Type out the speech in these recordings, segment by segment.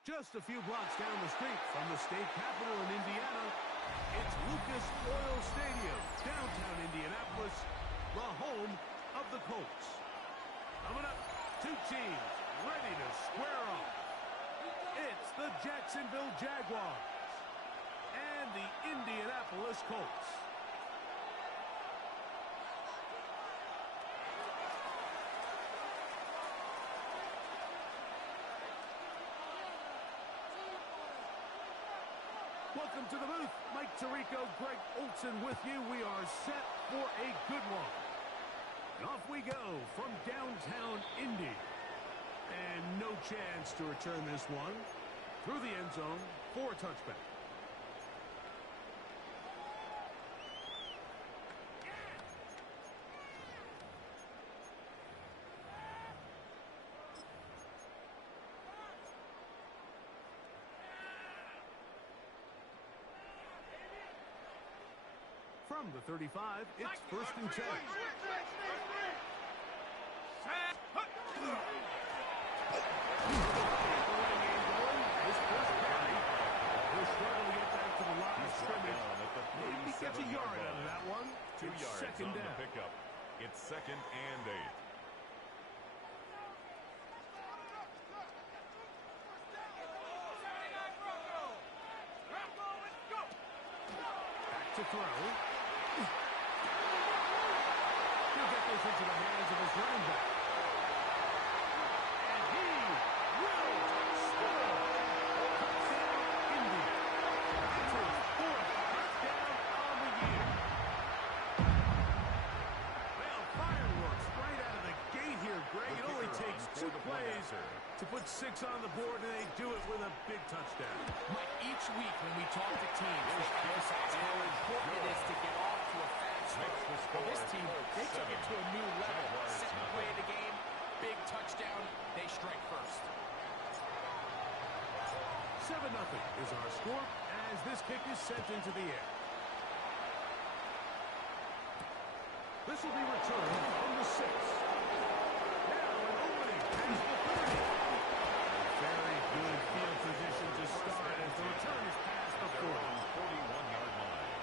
Just a few blocks down the street from the state capitol in Indiana, it's Lucas Oil Stadium, downtown Indianapolis, the home of the Colts. Coming up, two teams ready to square off. It's the Jacksonville Jaguars and the Indianapolis Colts. Welcome to the booth. Mike Tirico, Greg Olson with you. We are set for a good one. And off we go from downtown Indy. And no chance to return this one through the end zone for a touchback. From the 35, it's 1st and 10. Maybe gets a yard out of that one. 2 yards second on down. the pickup. It's 2nd and 8. To throw. He'll get this into the hands of his running back. And he will score. Touchdown, Indy. That's his 4th touchdown on the year. Well, fireworks right out of the gate here, Greg. It only takes 2 plays to put 6 on the board, and they do it with a big touchdown. Mike, each week when we talk to teams, they emphasize how important it is to get off to a fast start. Well, this team, they took it to a new level. Second play of the game, big touchdown, they strike first. 7-0 is our score as this kick is sent into the air. This will be returned from the 6. Now an opening past the 30. Very good field position to start as the return is past the 41-yard line.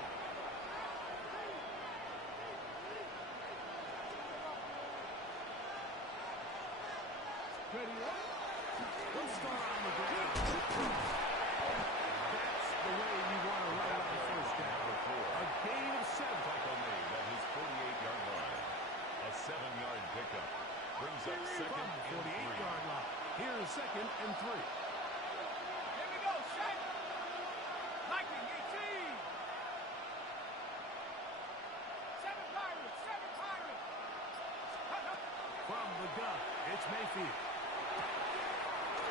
Ready up? They'll start on the ground. That's the way you want to run out the first down. A gain of 7. Tackle made at his 48-yard line. A 7-yard pickup. Brings up 2nd and 3. 48-yard line. Here is 2nd and 3. Here we go, set. Lightning, 18. 7 Pirates, 7 Pirates. From the gun, it's Mayfield.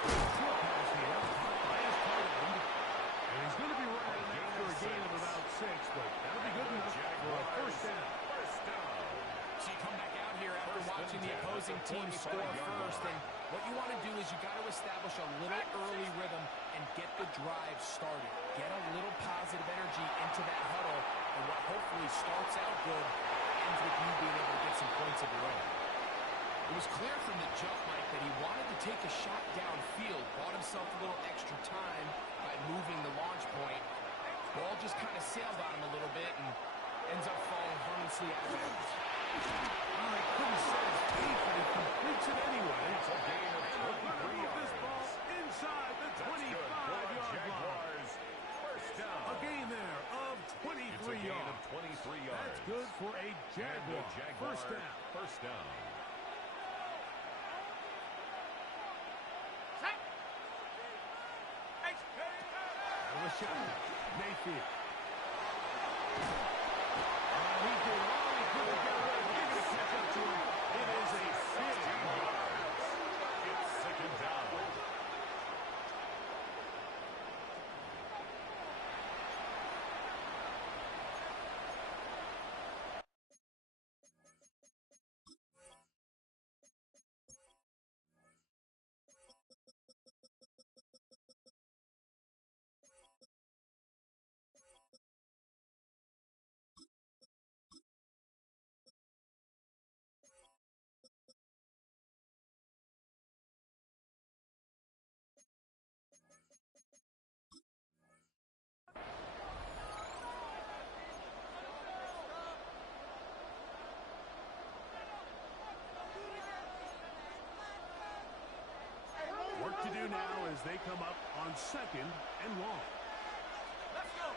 Short pass here, by his tight end. And he's going to be running after a gain of about 6, but that'll be good enough for a first down. So you come back out here after watching the opposing team score first, and what you want to do is you got to establish a little early rhythm and get the drive started. Get a little positive energy into that huddle, and what hopefully starts out good ends with you being able to get some points of your own. It was clear from the jump, Mike, that he wanted to take a shot downfield, bought himself a little extra time by moving the launch point. Ball just kind of sailed on him a little bit and ends up falling harmlessly out of bounds. I couldn't set his feet, but he completes it anyway. It's a gain of 23 yards. This ball inside the 25-yard line. First down. A gain there of 23 yards. 23 yards. That's good for a Jaguar. First down. First down. Set. Out of the shot. Mayfield. He did all he could to get away. They're going to catch up to him. It is a big yards. It's 2nd down. now as they come up on 2nd and long. Let's go.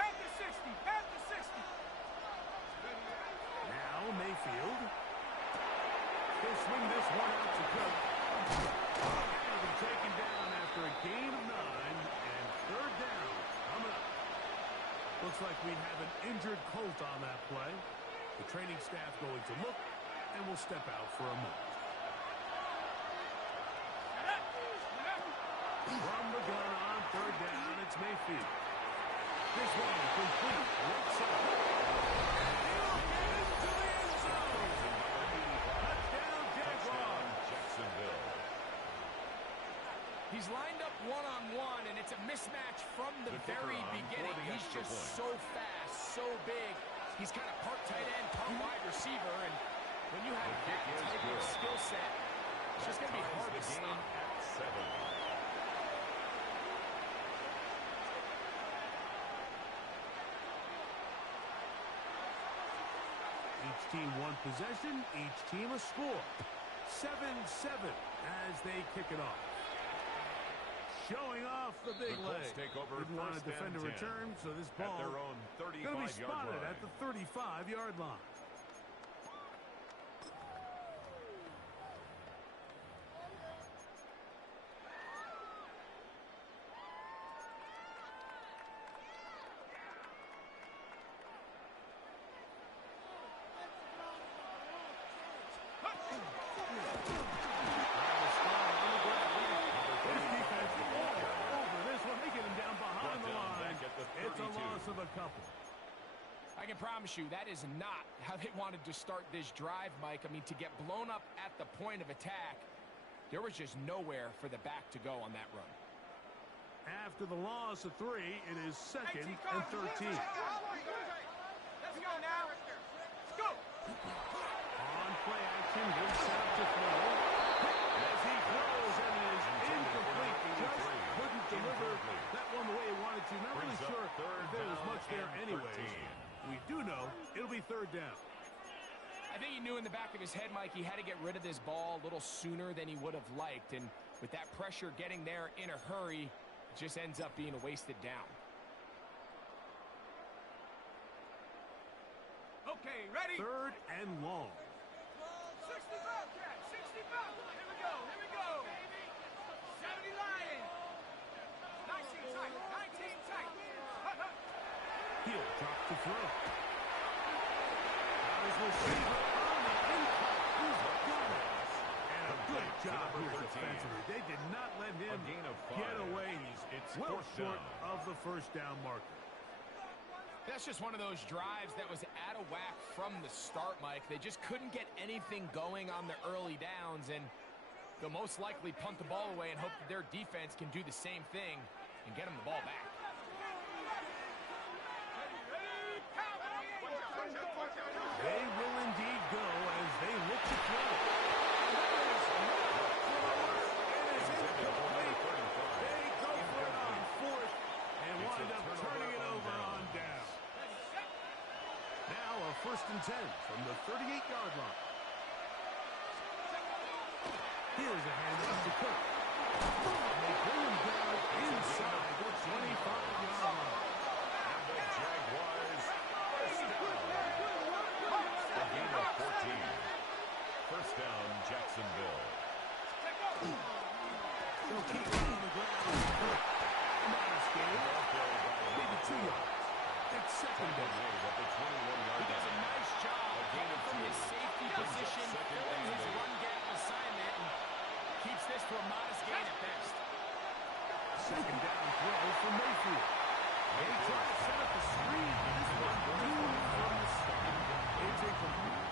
Panther 60. Panther 60. Now Mayfield. He'll swing this one out to Cook. Going to be taken down after a gain of 9 and 3rd down coming up. Looks like we have an injured Colt on that play. The training staff going to look and will step out for a moment. From the gun on 3rd down, it's Mayfield. This one complete. Right side. He'll get into the end zone. Touchdown, Jaguars. Jacksonville. He's lined up one-on-one, and it's a mismatch from the very beginning. He's just so fast, so big. He's kind of part tight end, part wide receiver, and when you have that type of skill set, it's just going to be hard to stop. At 7. Each team one possession, each team a score. 7-7 as they kick it off. Showing off the big leg. Didn't want to defend a return, so this ball at their own going to be spotted at the 35-yard line. It's a loss of a couple. I can promise you that is not how they wanted to start this drive, Mike. I mean, to get blown up at the point of attack, there was just nowhere for the back to go on that run. After the loss of 3, it is 2nd and 13. Let's go now. Let's go. On play action, good set up to throw. As he throws, and it is incomplete. Just couldn't deliver that one the way he wanted to. Not really sure if there was much there anyways. We do know it'll be 3rd down. I think he knew in the back of his head, Mike, he had to get rid of this ball a little sooner than he would have liked. And with that pressure getting there in a hurry, it just ends up being a wasted down. Okay, ready? 3rd and long. 60 Bobcat, 60 Bobcat. Here we go, here we go. 70 Lion. 19 tight, 19 tight. He'll drop to throw. Now his receiver on the impact. He's got it. And a good job here defensively. They did not let him get away. He's well short of the 1st down marker. That's just one of those drives that was out of whack from the start, Mike. They just couldn't get anything going on the early downs, and they'll most likely punt the ball away and hope that their defense can do the same thing and get them the ball back. They will indeed go as they look to throw. They go for it on 4th and wind up turning it over on down. Now a 1st and 10 from the 38-yard line. Here's a handoff to Cook. They bring him down inside the 25-yard line. And the Jaguars first down. A gain of 14. 1st down, Jacksonville. They'll keep it on the ground. Modest gain. Maybe 2 yards. It's 2nd down. He does a nice job getting from his safety position, filling his run gap assignment, and keeps this to a modest gain at best. 2nd down throw for Mayfield. They try to set up the screen. This one doomed from the start. It's incomplete.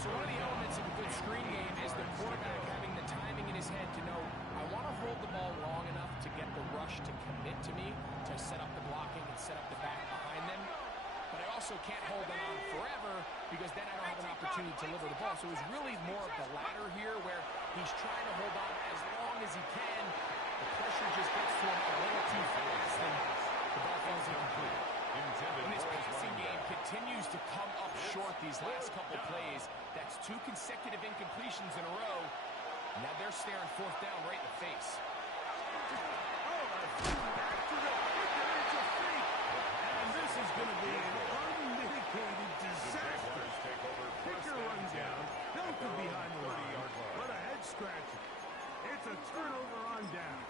So one of the elements of a good screen game is the quarterback having the timing in his head to know, I want to hold the ball long enough to get the rush to commit to me, to set up the blocking and set up the back behind them. But I also can't hold them on forever because then I don't have an opportunity to deliver the ball. So it was really more of the latter here where he's trying to hold on as long as he can. The pressure just gets to him a little too fast and the ball falls incomplete. When his passing game continues to come up short these last couple plays, that's 2 consecutive incompletions in a row. Now they're staring fourth down right in the face. And this is going to be an unmitigated disaster. Kicker runs down, belted behind the line, but a head scratcher. It's a turnover on down.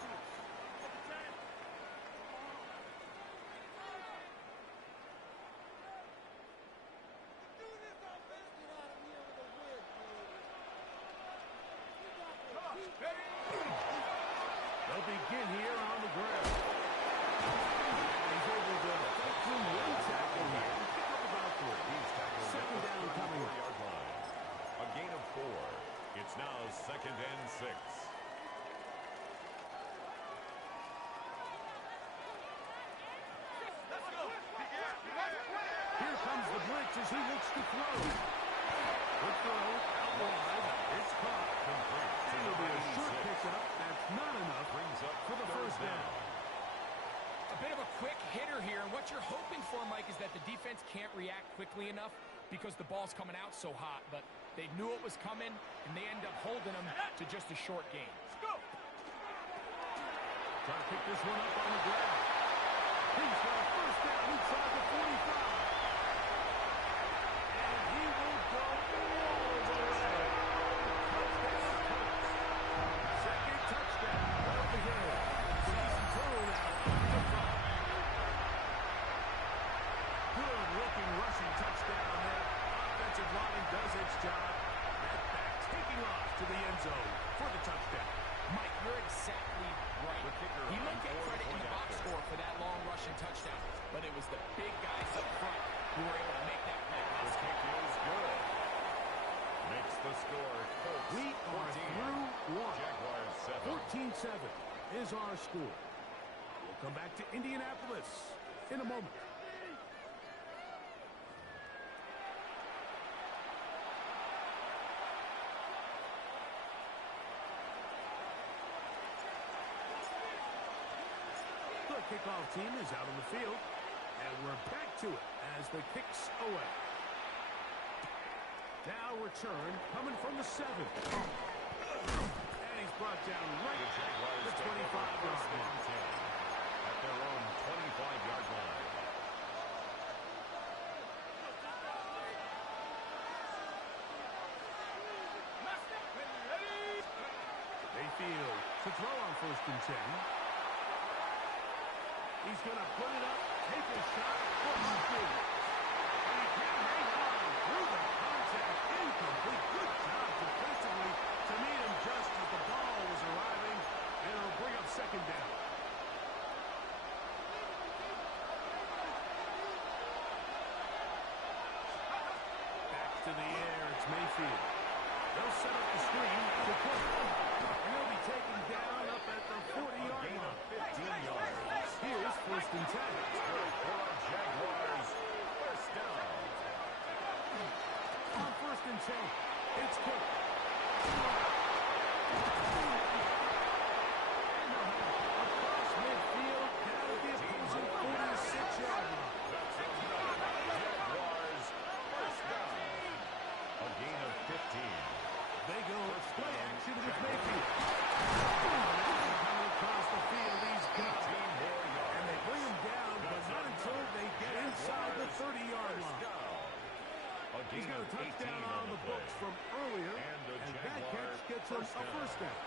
They'll begin here on the ground. He's able to fight through one tackle here and pick up about 3. Second down coming up. A gain of 4. It's now 2nd and 6. Here comes the blitz as he looks to throw. The throw out wide. It's caught. And it'll be a short pickup. That's not enough. Brings up for the first down. A bit of a quick hitter here, and what you're hoping for, Mike, is that the defense can't react quickly enough because the ball's coming out so hot, but they knew it was coming, and they end up holding them to just a short gain. Trying to pick this one up on the ground. He's got a first down inside the 45. And he will go all the way. Touchdown, Colts. Second touchdown of the game. Season total now up to 5. Good looking rushing touchdown there. Offensive line does its job. That back taking off to the end zone for the touchdown. Mike, you're exactly right. He might get credit in the box score for that long rushing touchdown, but it was the big guys up front who were able to make that play The possible. kick is good. Makes the score. Colts We are 14. through one. Jaguars 7. 14-7 is our score. We'll come back to Indianapolis in a moment. The kickoff team is out on the field, and we're back to it as the kick's away. Now return coming from the 7. And he's brought down right at the 25-yard line. At their own 25-yard line. Mayfield to throw on 1st and 10. He's going to put it up, take a shot, for speed. And he can hang on through the contact. Incomplete. Good job defensively to meet him just as the ball was arriving. And it'll bring up 2nd down. Back to the air. It's Mayfield. They'll set up the screen to Cook. And he'll be taken down up at the 40-yard Gain of line. 15 yards. Here's 1st and 10. Jaguars. First down. On 1st and 10, it's Cook. Across midfield, down at the opposing 46-yard line. Jaguars. First down. A gain of 15. They go play action with Mayfield. Coming across the field, he's got it. 15 more yards. And they bring him down, but not until they get inside the 30-yard line. He's got a touchdown on the books from earlier, and that catch gets him a first down.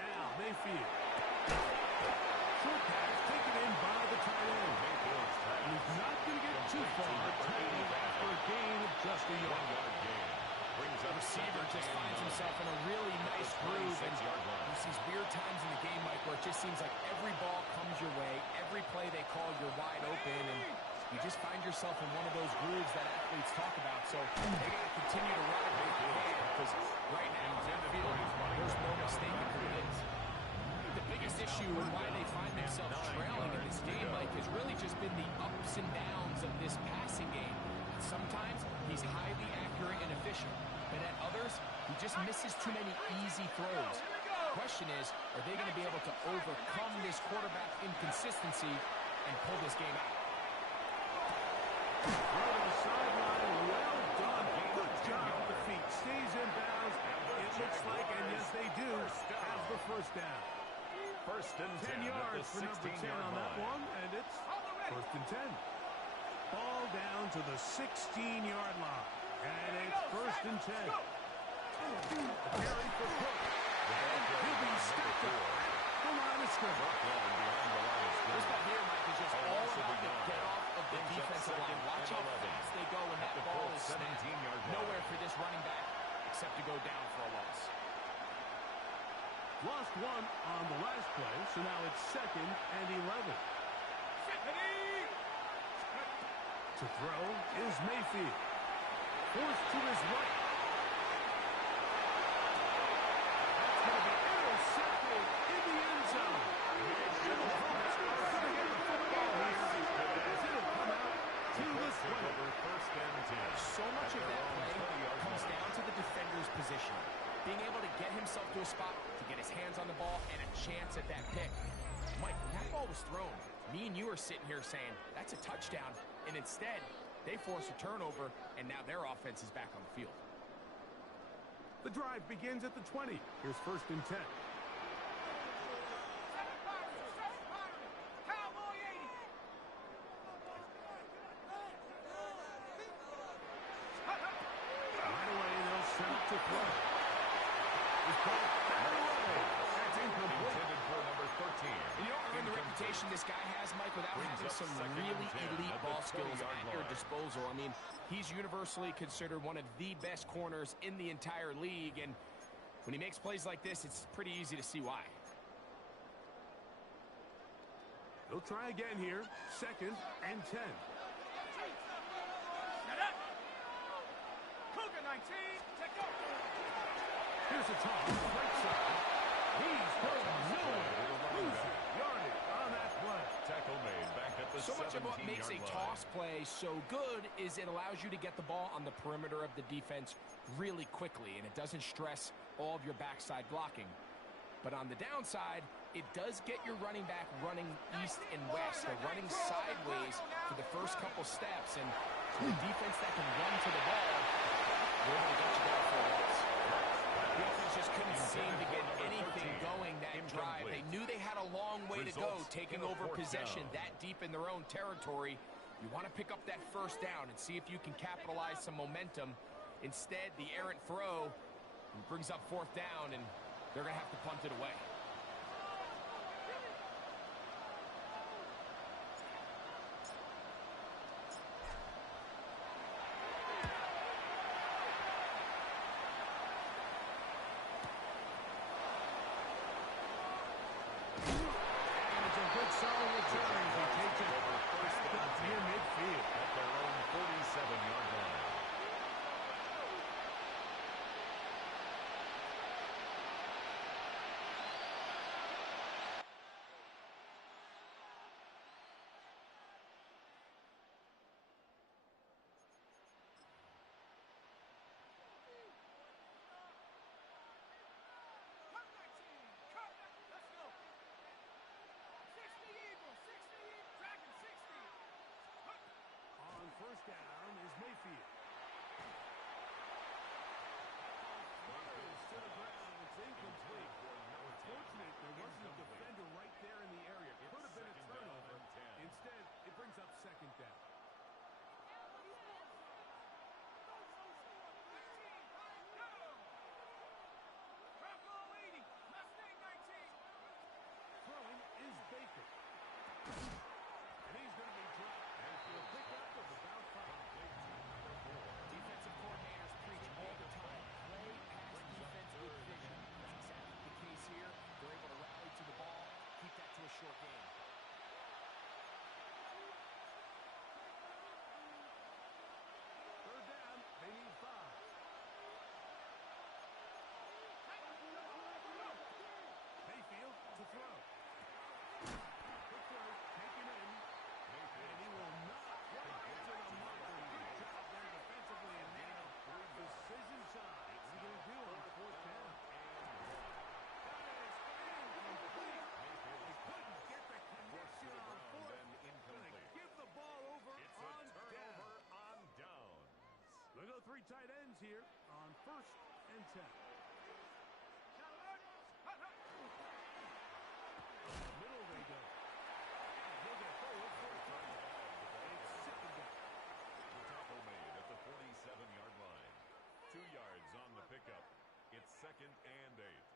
Now Mayfield. Short pass taken in by the tight end. He's not going to get too far. Taking after a gain of just a yard. The receiver just finds himself in a really nice groove, and there's these weird times in the game, Mike, where it just seems like every ball comes your way, every play they call, you're wide open, and you just find yourself in one of those grooves that athletes talk about. So they got to continue to ride the hot hand, because right now, there's no mistaking who it is. The biggest issue and why they find themselves trailing in this game, Mike, has really just been the ups and downs of this passing game. Sometimes he's highly accurate and efficient, but at others, he just misses too many easy throws. The question is, are they going to be able to overcome this quarterback inconsistency and pull this game out? Throw to the sideline. Well done. Good job with the feet. Stays in bounds. It looks like, and yes, they do, have the first down. First and 10 yards for number 10 on that one, and it's first and 10. Ball down to the 16-yard line, and it's first and 10. A carry for Cook. He'll be stopped up at the line of scrimmage. This ball here, Mike, is just all about the get off of the defensive line. Watch how fast they go when that ball is snapped. Nowhere for this running back except to go down for a loss. Lost one on the last play, so now it's second and 11. To throw is Mayfield. Forced to his right. That's going to be intercepted in the end zone. The Colts are going to get the football here as it'll come out to the 20. So much of that play comes down to the defender's position. Being able to get himself to a spot, to get his hands on the ball, and a chance at that pick. Mike, when that ball was thrown, me and you are sitting here saying, that's a touchdown. And instead, they force a turnover, and now their offense is back on the field. The drive begins at the 20. Here's first and 10. Right away, they'll set up to throw. That's incomplete. And you don't earn the reputation this guy has, Mike, without having some really elite ball skills at your disposal. I mean, he's universally considered one of the best corners in the entire league, and when he makes plays like this, it's pretty easy to see why. They'll try again here. Second and 10. Cougar 19, take over. Here's a toss. Right side. He's going nowhere. Losing yardage on that play. Tackle made back at the 17-yard line. So much of what makes a toss play so good is it allows you to get the ball on the perimeter of the defense really quickly, and it doesn't stress all of your backside blocking. But on the downside, it does get your running back running east and west. They're running sideways for the first couple steps, and for the defense that can run to the ball, they're going to get you down for a loss. The offense just couldn't seem to get anything going that drive. They knew they had a long way to go, taking over possession that deep in their own territory. You want to pick up that first down and see if you can capitalize some momentum. Instead, the errant throw brings up fourth down, and they're going to have to punt it away. And it's a good solid return as he takes it back up near midfield. At their own 47-yard line. On first down is Mayfield. Fires to the ground. It's incomplete. Fortunate there wasn't a defender right there in the area. Could have been a turnover. Instead, it brings up second down. Throwing is Baker. And he's going to be dropped after a pickup of about 5. Defensive coordinators preach all the time. Play pass defense with vision. That's exactly the case here. They're able to rally to the ball Very tight ends here on 1st and 10. Middle they go. And he'll get forward for a touchdown. It's 2nd down. The tackle made at the 47-yard line. 2 yards on the pickup. It's 2nd and 8.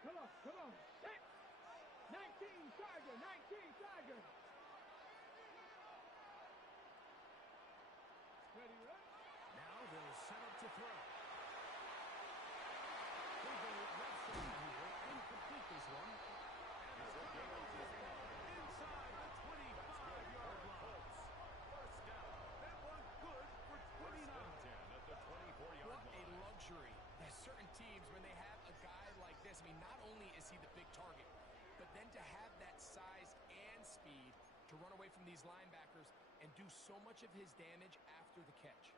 Come on. Set. 19 Tiger. Ready, right? Now they'll set up to throw. They go left side here and complete this one. And the throw is inside the 25-yard line. First down. That one good for 29. 10 at the 24-yard What line. a luxury. There's certain teams, when they have a guy like this, I mean, not only is he the big target, but then to have that size and speed to run away from these linebackers and do so much of his damage after the catch.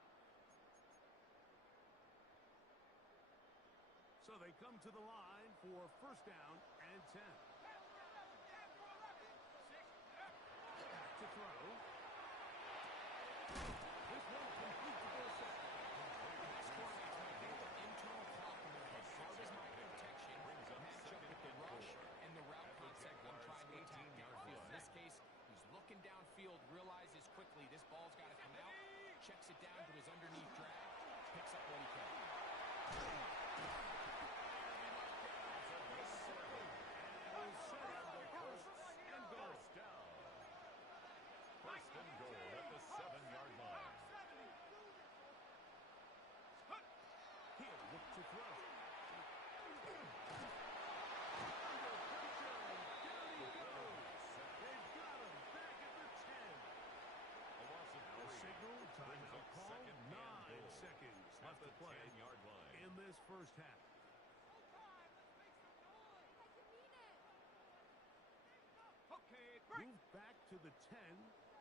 So they come to the line for 1st down and 10. Back to throw. This one complete to their second. This quarterback's going to get the internal clock in their head. How does my protection match up with the rush and the route concept I'm trying to attack downfield? In this case, he's looking downfield, realizes quickly this ball's got to come out, checks it down to his underneath drag, picks up what he can. Will set up the 1st and goal. First and goal at the 7-yard line. He'll look to throw. They've got him back at the 10. A loss of The 3. signal, Brings timeout up call, 2nd and 9 goal. seconds At left the to play 10-yard line. in this 1st half. Okay, break. Move back to the 10.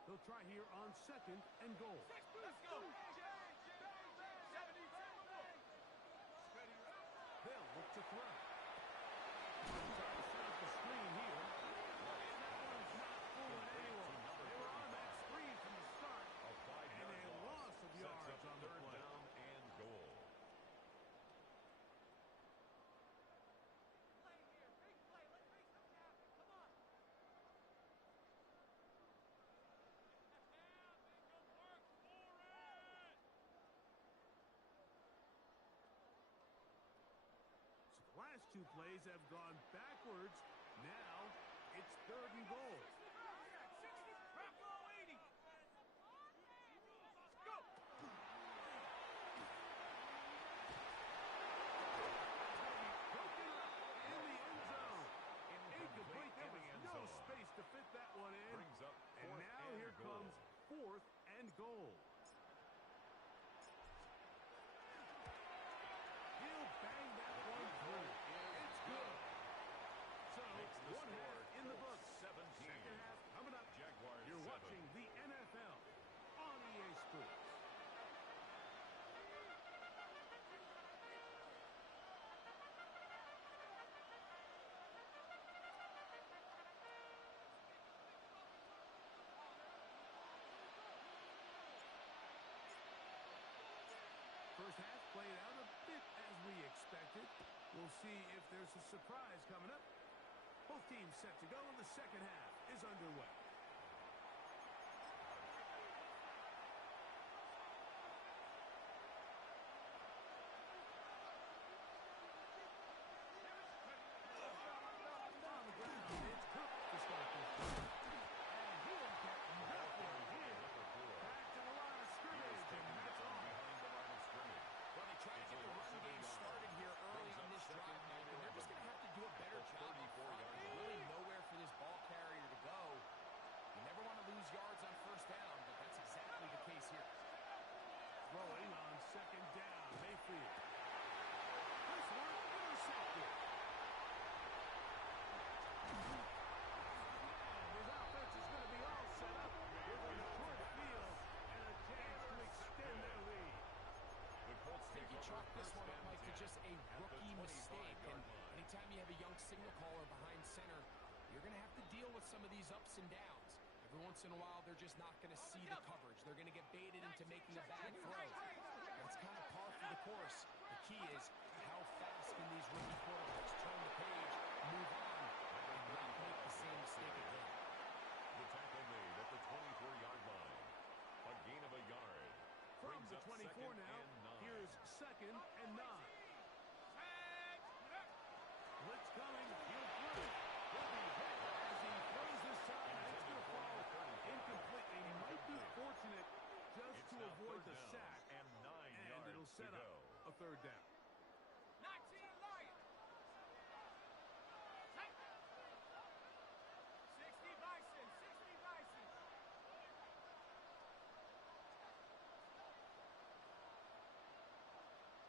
They'll try here on 2nd and goal. Let's go. 70. They'll look to throw. Try to set up the screen here. And that one's not fooling anyone. They were on that screen from the start. A 5-yard And a loss of Sets yards up on the 3rd play. down and goal. Play here. Big play. Let's make something happen. Come on. So the last 2 plays have gone backwards. Now it's 3rd and goal. 60. Drop low 80. Go. Broken up in the end zone. Incomplete. There was no space to fit that one in. Brings up And 4th now and here goal. comes 4th and goal. He'll bang that one through. It's good. So, Makes the 1 half score in the books. 17. 2nd half coming up. Jaguars You're 7. watching the NFL on EA Sports. First half played out a bit as we expected. We'll see if there's a surprise coming up. Both teams set to go, and the 2nd half is underway. On the ground, it's Cook to start this game. And he will get nothing here. Back to the line of scrimmage, and that's all. Behind the line of scrimmage. Well, they try to get the run game started here early on this drive, Mike, and they're just going to have to do a better job up front. There's really nowhere for this ball carrier to some of these ups and downs. Every once in a while, they're just not going to see the coverage. They're going to get baited into making a bad throw. That's kind of par for the course. The key is how fast can these rookie quarterbacks turn the page, move on, and not make the same mistake again. The tackle made at the 24-yard line. A gain of a yard. From Brings the up 24 second now, and 9. here's 2nd and 9. Blitz coming, he'll throw it. He'll be hit as he throws this time, and it's going to fall incomplete. He might be fortunate just to avoid the sack, and 9 yards it'll set to go. up a 3rd down. 19 Lions. 60 Bison. 60 Bison.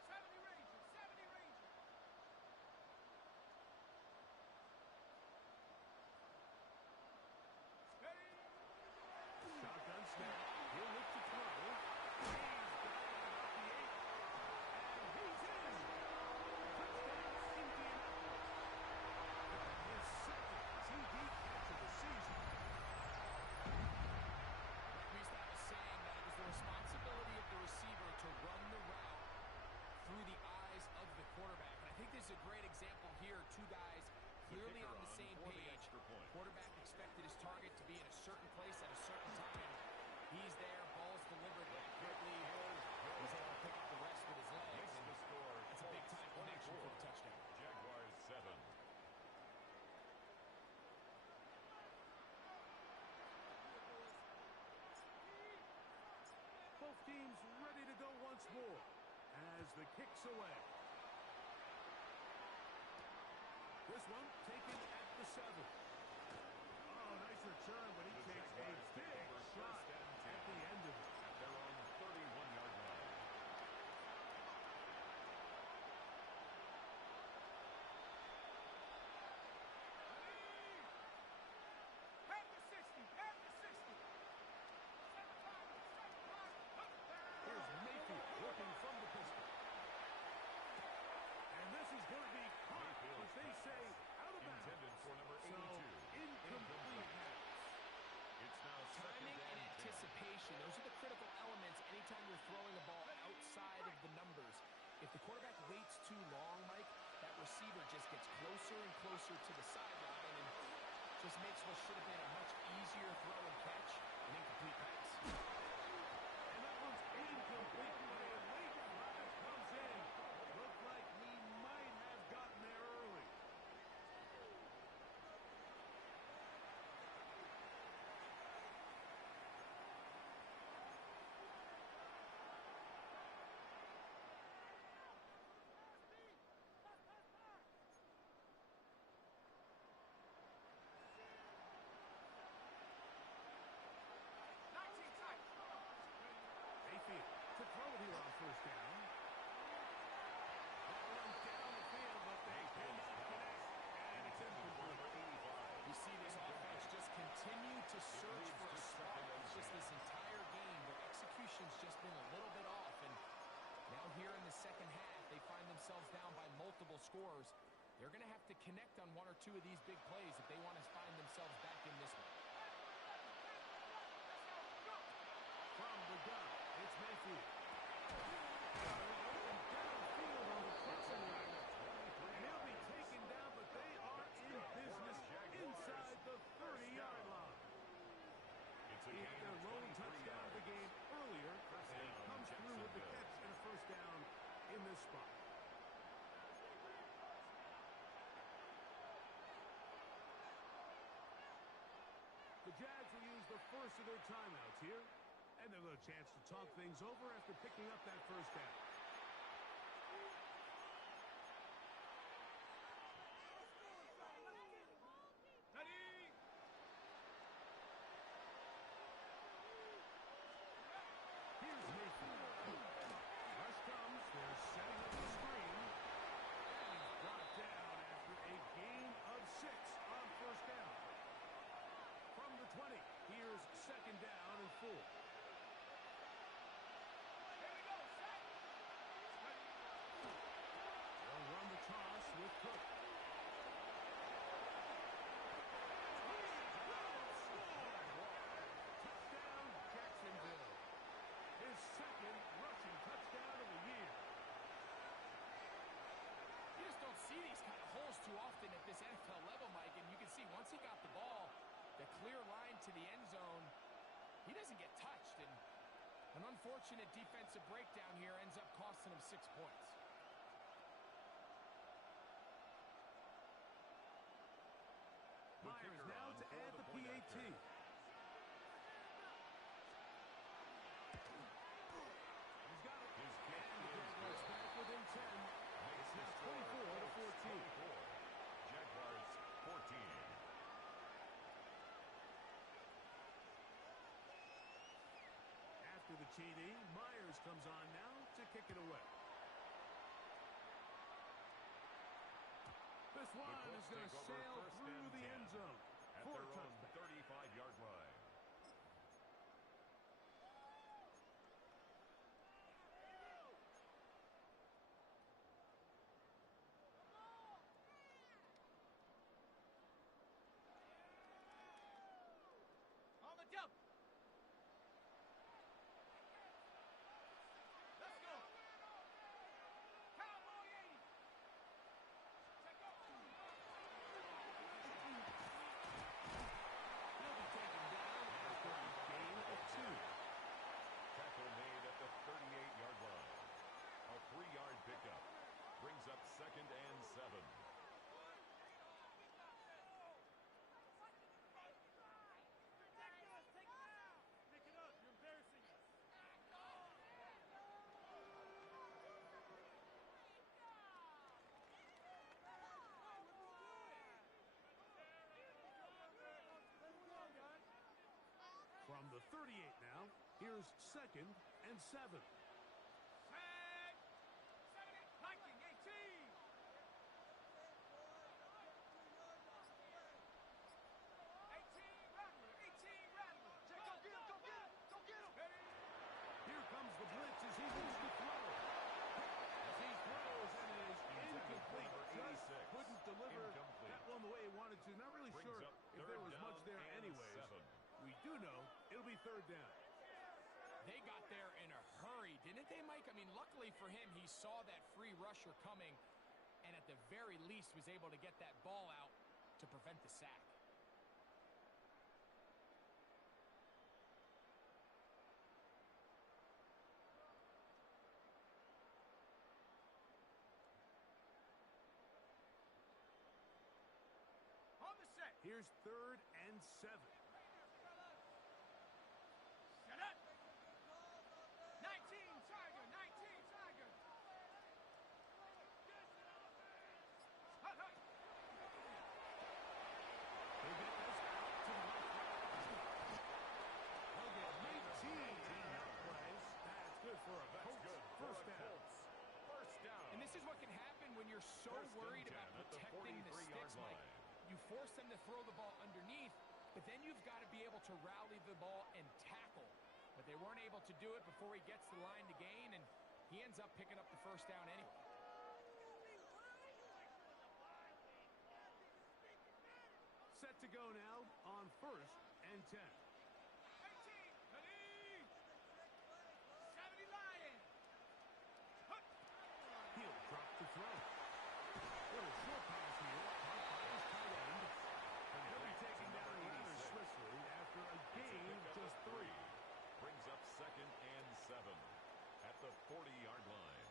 70 Rangers. 70 Rangers. Ready. Shotgun snap. He'll look to throw. He's got it about the 8. And he's in. Touchdown, Indianapolis. His 2nd TD catch of the season. We used to have a saying that it was the responsibility of the receiver to run the route through the eyes of the quarterback. And I think this is a great example here. Two guys clearly on the same page. Quarterback expected his target to be in a certain place at a certain time. He's there, ball's delivered accurately. He's able to pick up the rest with his legs. Makes the score. It's a big-time connection for the touchdown. Jaguars 7. Both teams ready to go once more as the kick's away. This one taken at the 7. Oh, nice return, but he takes a big shot at the end of it. At their own 31-yard line. Pat the 60. Pat the 60. Second time. Here's Mayfield working from the pistol. And this is going to be caught, but they say out of bounds. Intended for number 82. So, incomplete pass. It's now Timing and second and 10. anticipation, those are the critical elements anytime you're throwing a ball outside of the numbers. If the quarterback waits too long, Mike, that receiver just gets closer and closer to the sideline and just makes what should have been a much easier throw and catch an incomplete pass. And that one's incomplete, but a late flag comes in. Looked like he might have gotten there early. Mayfield to throw here on 1st down. That one down the field, but they cannot connect. And it's incomplete. You see this offense just continue to search for a spark. It's just this entire game, their execution's just been a little bit off. And now here in the second half, they find themselves down by multiple scores. They're going to have to connect on one or two of these big plays if they want to find themselves back in this one. From the gun, it's Mayfield. Open downfield on the crossing line. And he'll be taken down, but they are in business inside the 30-yard line. He had their lone touchdown of the game earlier, and he comes through with the catch and a 1st down in this spot. The Jags will use the first of their timeouts here. And a little chance to talk things over after picking up that 1st down. Ready. Here's Mayfield. Rush comes. They're setting up the screen. And he's brought down after a gain of 6 on 1st down. From the 20, here's 2nd down and 4. They'll run the toss with Cook. doesn't get touched, and an unfortunate defensive breakdown here ends up costing him 6 points. Myers now to add the PAT. He's got it. His kick And the is Jaguars good. back within 10. Makes It's the now score 24-14. 24. Jaguars 14. After the TD, Myers comes on now to kick it away. This The one Colts is going to take over sail first through and the 10 end zone at for a their own touchback. 35-yard line. On the jump. Let's go. Cowboy 80. Check out. He'll be taken down after a gain of 2. Tackle made at the 38-yard line. A 3-yard pickup brings up 2nd and 7. Pick it up. You're embarrassing us. From the 38 now, here's 2nd and 7. Tag. 70. Viking 18. 18 Rattler. 18 Rattler. Check. Go get him. Go get him. Go get him. Ready. Here comes the blitz as he moves to throw. As he throws, and it is incomplete. Number Just 86. couldn't deliver Incomplete. that one the way he wanted to. Not really Brings sure up if there third was much down there and anyways. 7. We do know it'll be 3rd down. They got there in a hurry, didn't they, Mike? I mean, luckily for him, he saw that free rusher coming, and at the very least was able to get that ball out to prevent the sack. On the set. Here's 3rd and 7. Set up. 19 Tiger. 19 Tiger. Hut, hut. They get this out to the left. They'll get 19 on that play. That's good for a That's Colts good for first a down. Colts first down. And this is what can happen when you're so First and worried 10 about at the protecting the 43-yard sticks, Mike. line. You force them to throw the ball underneath, but then you've got to be able to rally the ball and tackle. But they weren't able to do it before he gets the line to gain, and he ends up picking up the first down anyway. Set to go now on 1st and 10. 18. Ready. 70 Lion. Hut. He'll drop to throw. Little short pass here. Caught by his tight end. And he'll be taken down rather swiftly after a gain of just 3. Brings up 2nd and 7 at the 40-yard line.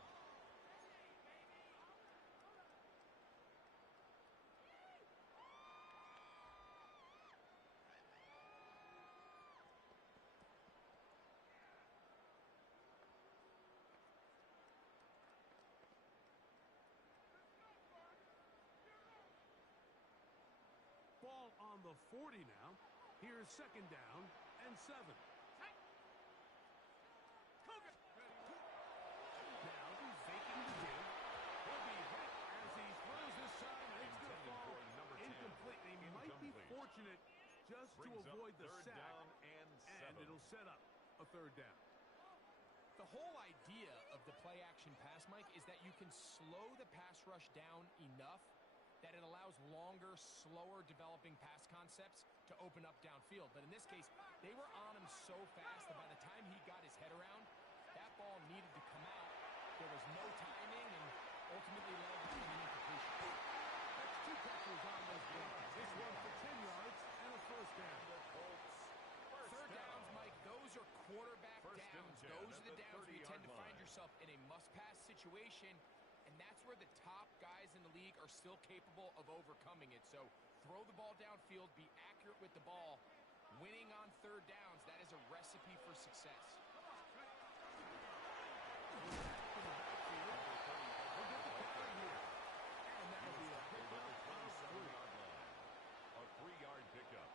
Ball on the 40 now. Here's 2nd down and 7. Tight. Cougar. Now he's faking the give. He'll be hit as he throws this time, and it's going to Intended fall for number 10. incomplete. He might be Incomplete. fortunate just to Brings up avoid the 3rd sack, down and 7. it'll set up a 3rd down. The whole idea of the play-action pass, Mike, is that you can slow the pass rush down enough that it allows longer, slower developing pass concepts to open up downfield. But in this case, they were on him so fast that by the time he got his head around, that ball needed to come out. There was no timing and ultimately led to an incompletion. That's 2 catches on this drive. This one for 10 yards and a 1st down. The Colts first 3rd down. downs, Mike, those yourself in a must-pass situation, and that's where the top guys in the league are still capable of overcoming it. So throw the ball downfield, be accurate with the ball. Winning on third downs, that is a recipe for success. A 3-yard pickup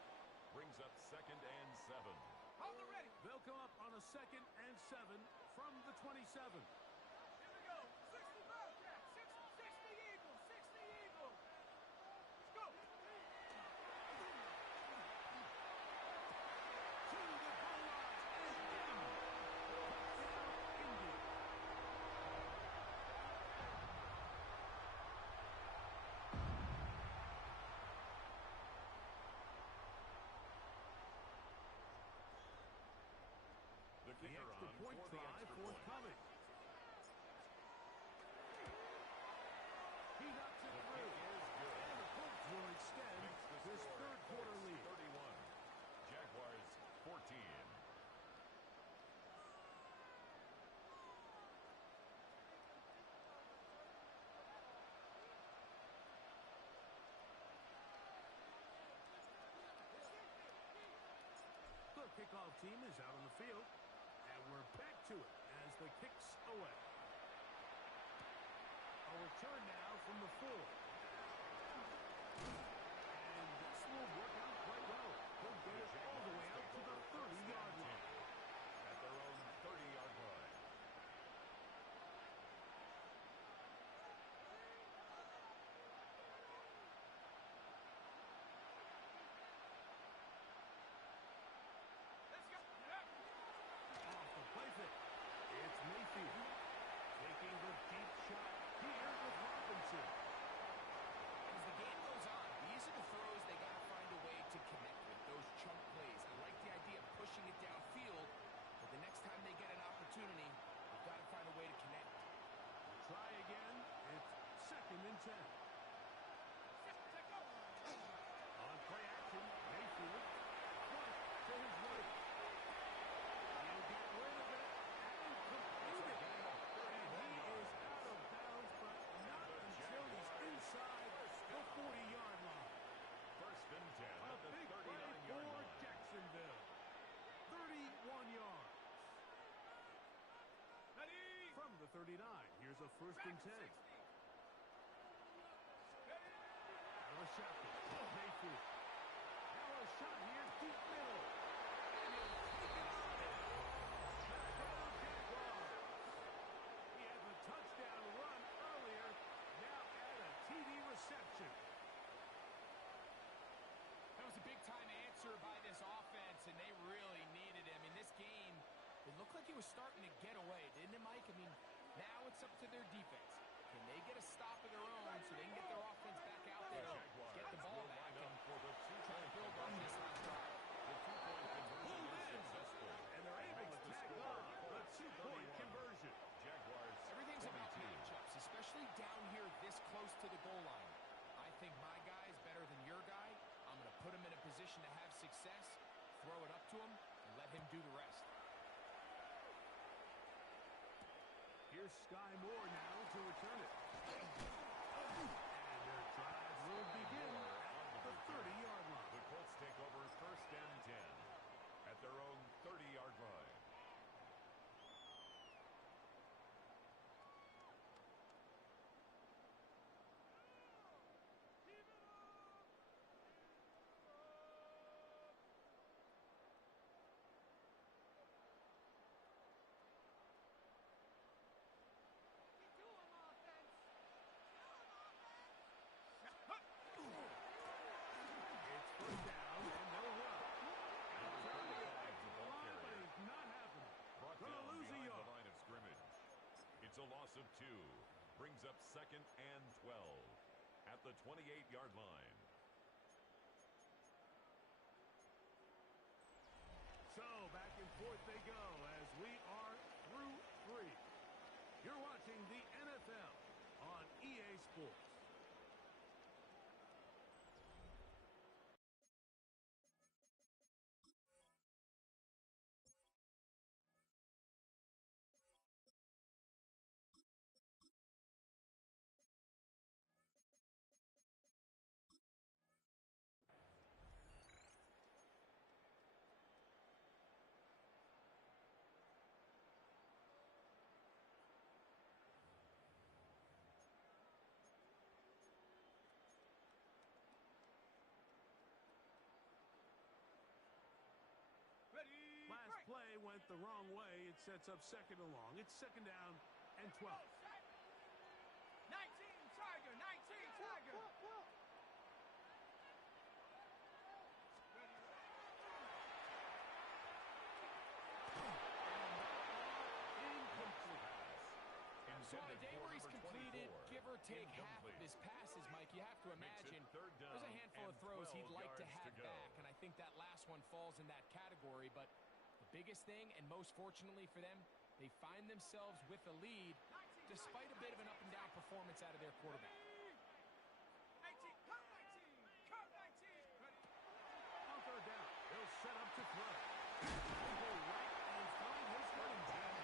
brings up 2nd and 7. Hold it ready. They'll come up on a 2nd and 7 from the 27. Here we go. 60 Bobcats. 60 Eagles. 60 Eagles. Let's go. To the goal line and in. Touchdown, Indy. The The kicker extra on point for the try extra point. forthcoming. He knocks it The through. kick is good. And the Colts will extend Makes the this score third quarter Colts lead. 31. Jaguars 14. The kickoff team is out on the field, and we're back to it as the kick's away. A return now from the 4. And this will work out quite well. They'll get it all the way out to the 30-yard line. At their own 30-yard line. Let's go. Off the play fake. It's Mayfield taking the deep shot here with Robinson. As the game goes on, these are the throws they got to find a way to connect with, those chunk plays. I like the idea of pushing it downfield, but the next time they get an opportunity, they've got to find a way to connect. Try again. It's 2nd and 10. On play action, Mayfield flushed to his right. He'll get rid of it and complete it. And he is out of bounds, but not until he's inside the 40-yard line. 1st and 10 A at the big play 39-yard for line. Jacksonville. 31 yards. Ready. From the 39, here's a 1st and 10. 60. Ready. Out of the shotgun, Mayfield. Now a shot here, deep middle. And he'll take it on it. Touchdown, Jaguars. He had the touchdown run earlier. Now add a TD reception. That was a big-time answer by this offense, and they really needed him. In this game, it looked like he was starting to get away, didn't it, Mike? I mean, now it's up to their defense. Can they get a stop of their own so they can get their offense back out there, get the ball back, and for the try to build on this last drive? The 2-point conversion Pulled is in. successful. And they're able to tack on the 2-point 31. conversion. Jaguars Everything's about 22. matchups, especially down here this close to the goal line. I think my guy is better than your guy. I'm going to put him in a position to have success, throw it up to him, and let him do the rest. Here's Sky Moore now to return it. And their drive will begin at the 30-yard line. The Colts take over 1st and 10 at their own 30-yard line. It's 1st down, and they'll run. Trying to get back to the line, but it's not happening. Brought Gonna down lose a behind yard. the line of scrimmage. It's a loss of 2. Brings up 2nd and 12 at the 28-yard line. So back and forth they go as we are through 3. You're watching the NFL on EA Sports. play went the wrong way. It sets up second and long. It's second down and 12. 19 Tiger, 19 Tiger. So on a day where he's completed, give or take half of his passes, Mike, you have to imagine there's a handful of throws he'd like to have back, and I think that last one falls in that category. But the biggest thing, and most fortunately for them, they find themselves with a lead despite a bit of an up-and-down performance out of their quarterback. 18, cut 19, cut 19. On third down, they'll set up to throw. He'll go right and find his running back.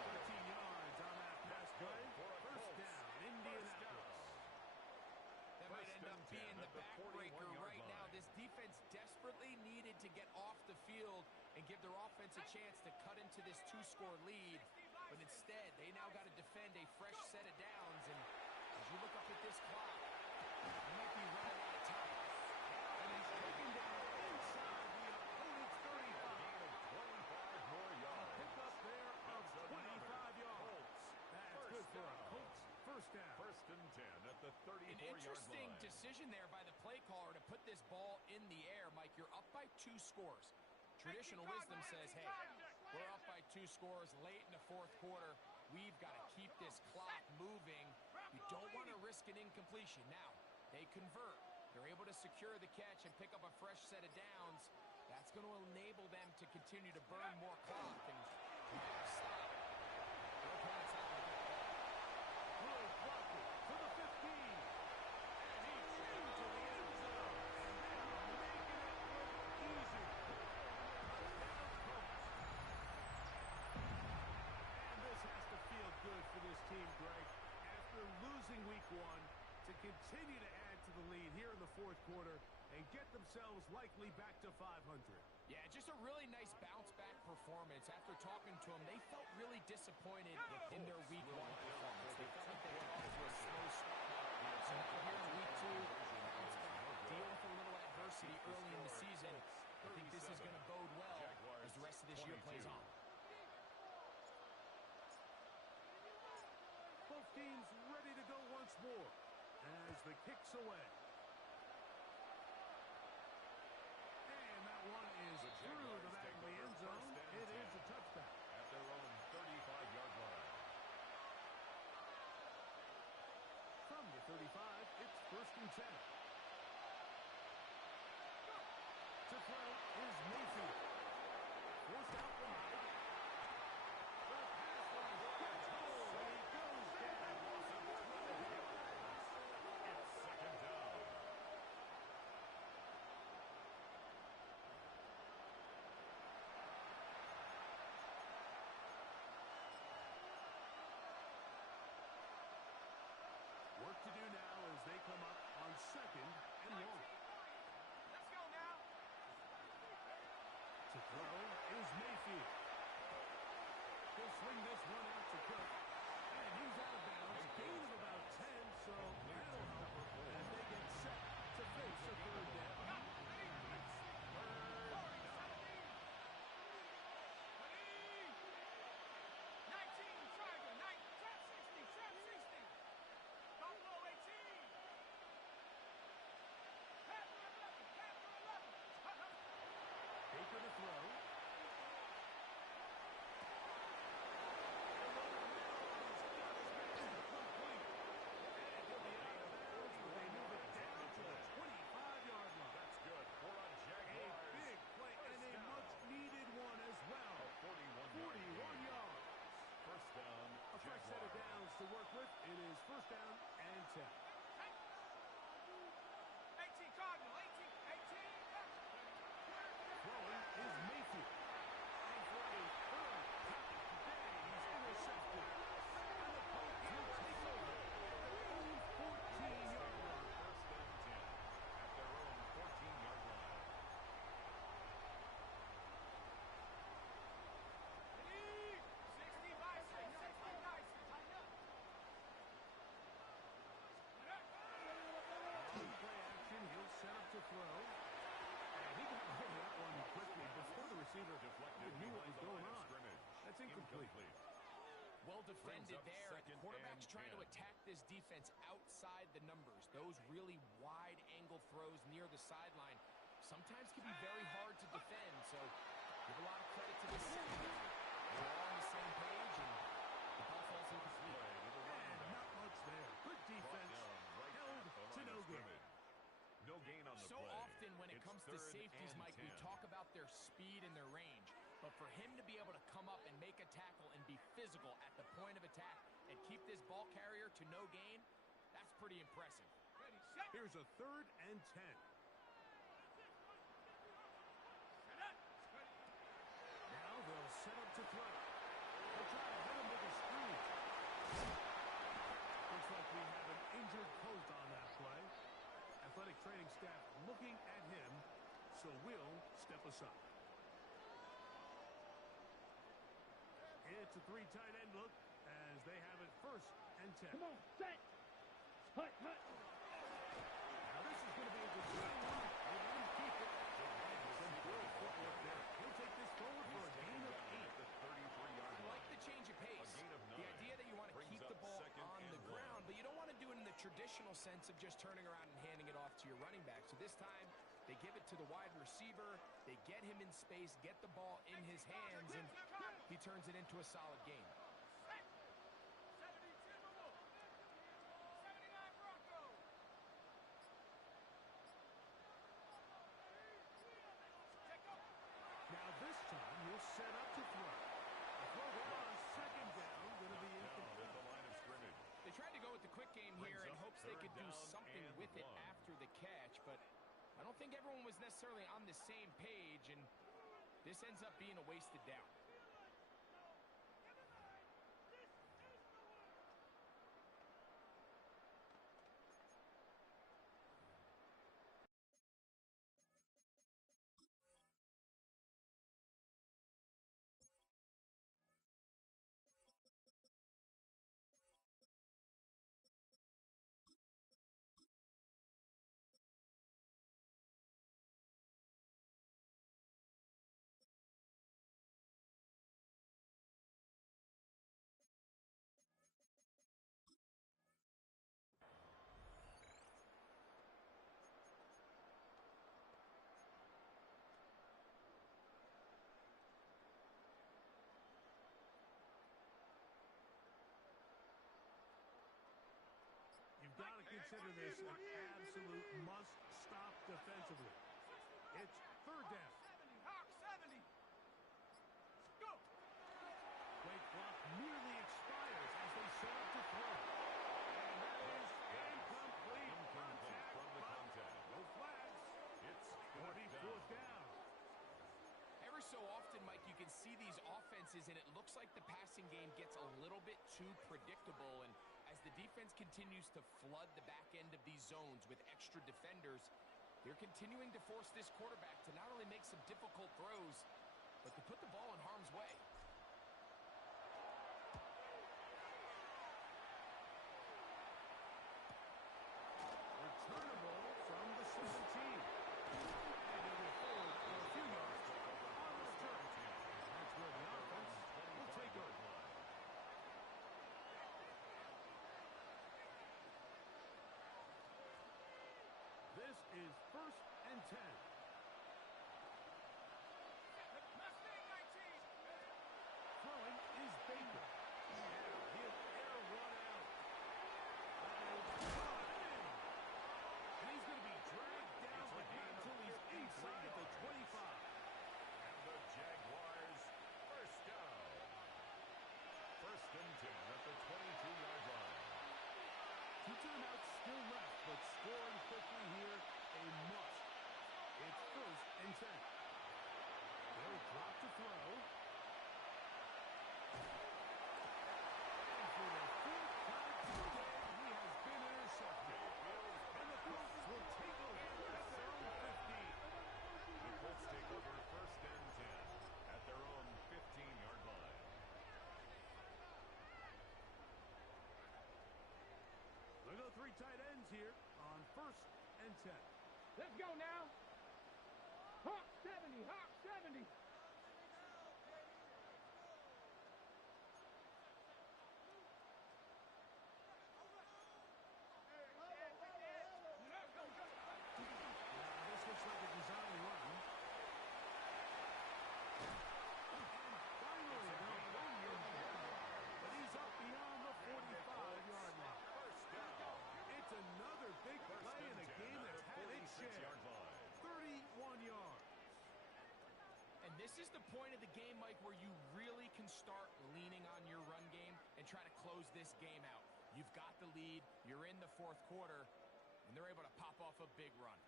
13 yards on that pass play. First down, Indianapolis. That might end up being the backbreaker right now. This defense desperately needed to get off the field and give their offense a chance to cut into this two-score lead. But instead, they now got to defend a fresh set of downs. And as you look up at this clock, they might be running out of time. And he's taken down inside the opponent's 35. 25 more yards. A pickup there of 25 yards. That's good for a Colts first down. First and 10 at the 34-yard line. An interesting decision there by the play caller to put this ball in the air. Mike, you're up by 2 scores. Traditional wisdom says, hey, we're up by 2 scores late in the fourth quarter. We've got to keep this clock moving. We don't want to risk an incompletion. Now, they convert. They're able to secure the catch and pick up a fresh set of downs. That's going to enable them to continue to burn more clock and stop. Their opponent's not going to get the ball. Will blocker to the 15. And he's into the end zone. And they're making it look easy. Touchdown Colts. And this has to feel good for this team, Greg. After losing week 1, to continue to add to the lead here in the fourth quarter and get themselves likely back to 500. Yeah, just a really nice bounce-back performance. After talking to them, they felt really disappointed in their week 1 performance. They felt like they got off to a slow start. So now here in week 2, bounce back, deal with a little adversity early in the season. I think this is going to bode well as the rest of this year plays on. Both teams ready to go once more as the kick's away. And that one is through the back of the end zone. It is a touchback. At their own 35-yard line. From the 35, it's first and 10. To throw is Mayfield. Forced out wide. The pass was gets home, and he goes down. It's second down. Work to do now as they come up on second and 1. Let's go now. To throw is Mayfield. He'll swing this one out to Cook. And he's out of bounds. Gain of about 10, so that'll help as they get set to face a third down. Baker to throw. Complete. And he'll be out of bounds when they move it down to the 25-yard line. That's good for a Jaguars. A big play and a much-needed one as well. 41 yards. First down, A fresh set of downs to work with. It is first down and 10. 18 Cardinal, 18. Throwing is Mayfield. And for a third time today, he's intercepted. And the Colts will take over their own 14-yard line. First and 10 at their own 14-yard line. 60 by 6, 60 by 6. incomplete. Well defended up there. second Quarterback's and trying to 10. attack this defense outside the numbers. Those really wide angle throws near the sideline sometimes can be very hard to defend. So give a lot of credit to this secondary. They're all on the same page, and the ball falls incomplete. And not much there. Good defense. Held to no gain. No gain on the So play. often when it It's comes to 3rd safeties, and Mike, we 10. talk about their speed and their range. But for him to be able to come up and make a tackle and be physical at the point of attack and keep this ball carrier to no gain, that's pretty impressive. Ready, set. Here's a 3rd and 10. Set up. Ready. Now they'll set up to throw. They'll try to hit him with a screen. Looks like we have an injured Colt on that play. Athletic training staff looking at him, so we'll step aside. It's a 3 tight end look as they have it 1st and 10. Come on, set. Hut, hut. Now this is going to be a good try. They let him keep it. Some good footwork there. He'll take this forward for a gain of 8. At the 33-yard I line. like the change of pace. A gain of 9. The idea that you want to Brings keep up the ball 2nd on and the 1. ground, but you don't want to do it in the traditional sense of just turning around and handing it off to your running back. So this time, they give it to the wide receiver. They get him in space, get the ball in his hands, and he turns it into a solid game. Set. 70 Timberwolves. 79 Broncos. Check up. Now this time he'll set up to throw. The throw there on 2nd down going to be Down incomplete. at the line of scrimmage. They tried to go with the quick game here in Brings up hopes they could 3rd do down something and with it 1. after the catch, but I don't think everyone was necessarily on the same page, and this ends up being a wasted down. You've got to consider this an absolute must-stop defensively. It's 3rd down. 70. Hawk 70. Go. Play clock nearly expires as they set up to throw. And that is incomplete. Incomplete from the contact. No flags. It's Going to be 4th down. Every so often, Mike, you can see these offenses, and it looks like the passing game gets a little bit too predictable. And as the defense continues to flood the back end of these zones with extra defenders, they're continuing to force this quarterback to not only make some difficult throws, but to put the ball in harm's way. Returnable from the 17. And they'll be forward for a few yards on the return. That's where the offense will take over. This is 1st and 10. Mustang 19. Throwing is Baker. Now he'll air one out. And he's going to be dragged down but not until he's inside the 25. And the Jaguars first down. 1st and 10 at the 22-yard line. 2 timeouts still left, but scoring quickly here, a must. It's 1st and 10. They'll drop to throw. And for the 4th time today, he has been intercepted. And the Colts will take over at their own 15. The Colts take over 1st and 10 at their own 15-yard line. They go 3 tight ends here on 1st and 10. Let's go now. Hawk 70, Hawk 70. This is the point of the game, Mike, where you really can start leaning on your run game and try to close this game out. You've got the lead, you're in the fourth quarter, and they're able to pop off a big run.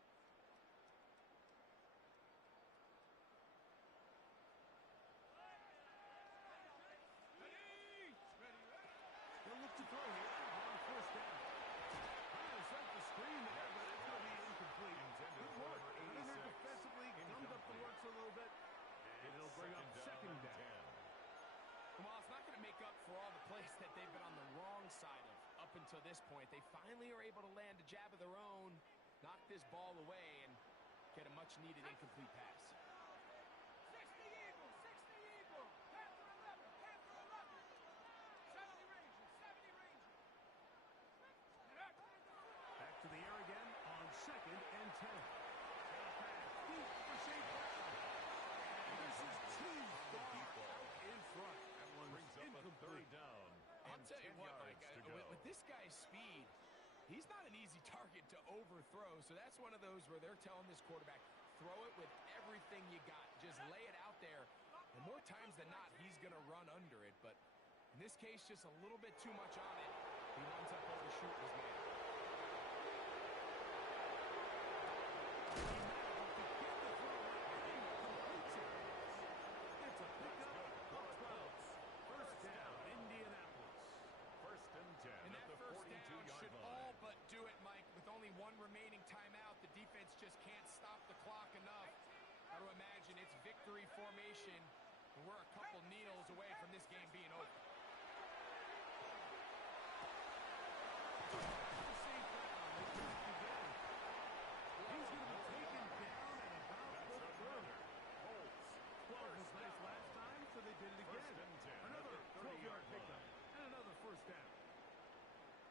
They'll look to throw here on first down. Trying to set the screen there, but it's going to be incomplete. Good work. Another defensively gummed up the works a little bit, and it'll bring up second down. Well, it's not going to make up for all the plays that they've been on the wrong side of up until this point. They finally are able to land a jab of their own, knock this ball away, and get a much-needed incomplete pass. 60 Eagles, 60 Eagles. Panther 11, Panther 11. 70 Rangers, 70 Rangers. Back to the air again on second and 10. Pass deep for St. Brown. And this is too far out in front. That one's Brings up a third down. I'll and tell you 10 what, yards Mike, to go. with this guy's speed, he's not an easy target to overthrow. So that's one of those where they're telling this quarterback, throw it with everything you got. Just lay it out there. And more times than not, he's going to run under it. But in this case, just a little bit too much on it. He winds up overshooting his man. It's a pickup of 12. First down, Indianapolis. First and 10 And at that the first down 42-yard should line. all but do it, Mike. With only one remaining timeout, the defense just can't stop the clock enough. Got to imagine it's victory formation, and we're a couple kneels away from this game being over. St. Brown, they just began. He's going to be taken down at about the 30. Colts. 12 was nice last time, so they did it again. First and 10 at Another the 12-yard 30-yard pickup line. and another first down.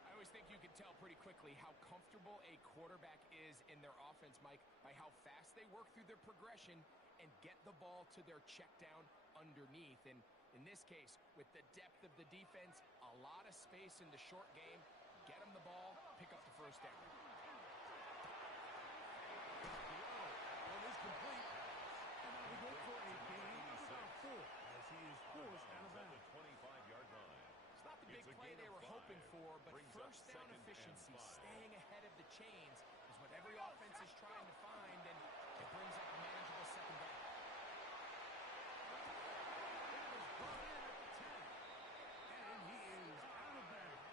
I always think you can tell pretty quickly how comfortable a quarterback is in their offense, Mike, by how fast they work through their progression and get the ball to their check down underneath. And in this case, with the depth of the defense, a lot of space in the short game, get them the ball, pick up the first down. One is complete. And now we go for a gain of about 4 as he is forced out of At bounds. the 25-yard line. It's not the big It's a play gain they of were 5. hoping for, but Brings up first down second and efficiency, 5. staying ahead of the chains is what every offense is trying to find, and it brings up a manageable second down. That was brought in at the 10. And he is out of bounds.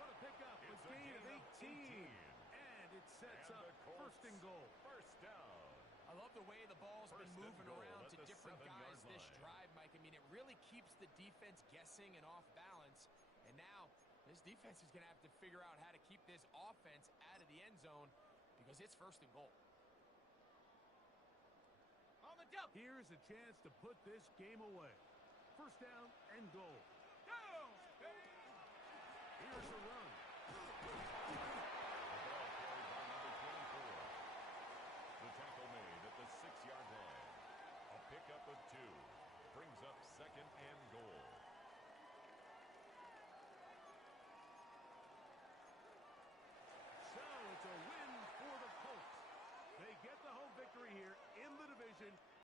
What a pickup. A It's a gain of gain of 18. And it sets And up the Colts first and goal. First down. I love the way the ball's First been and moving goal around at to the different 7-yard guys this line. drive, Mike. I mean, it really keeps the defense guessing and off balance. And now this defense is going to have to figure out how to keep this offense out of the end zone because it's first and goal. On the double. Here's a chance to put this game away. First down and goal. Down. Here's a run. The ball carried by number 24. The tackle made at the 6-yard line. A pickup of 2. Brings up second and goal. So it's a win for the Colts. They get the home victory here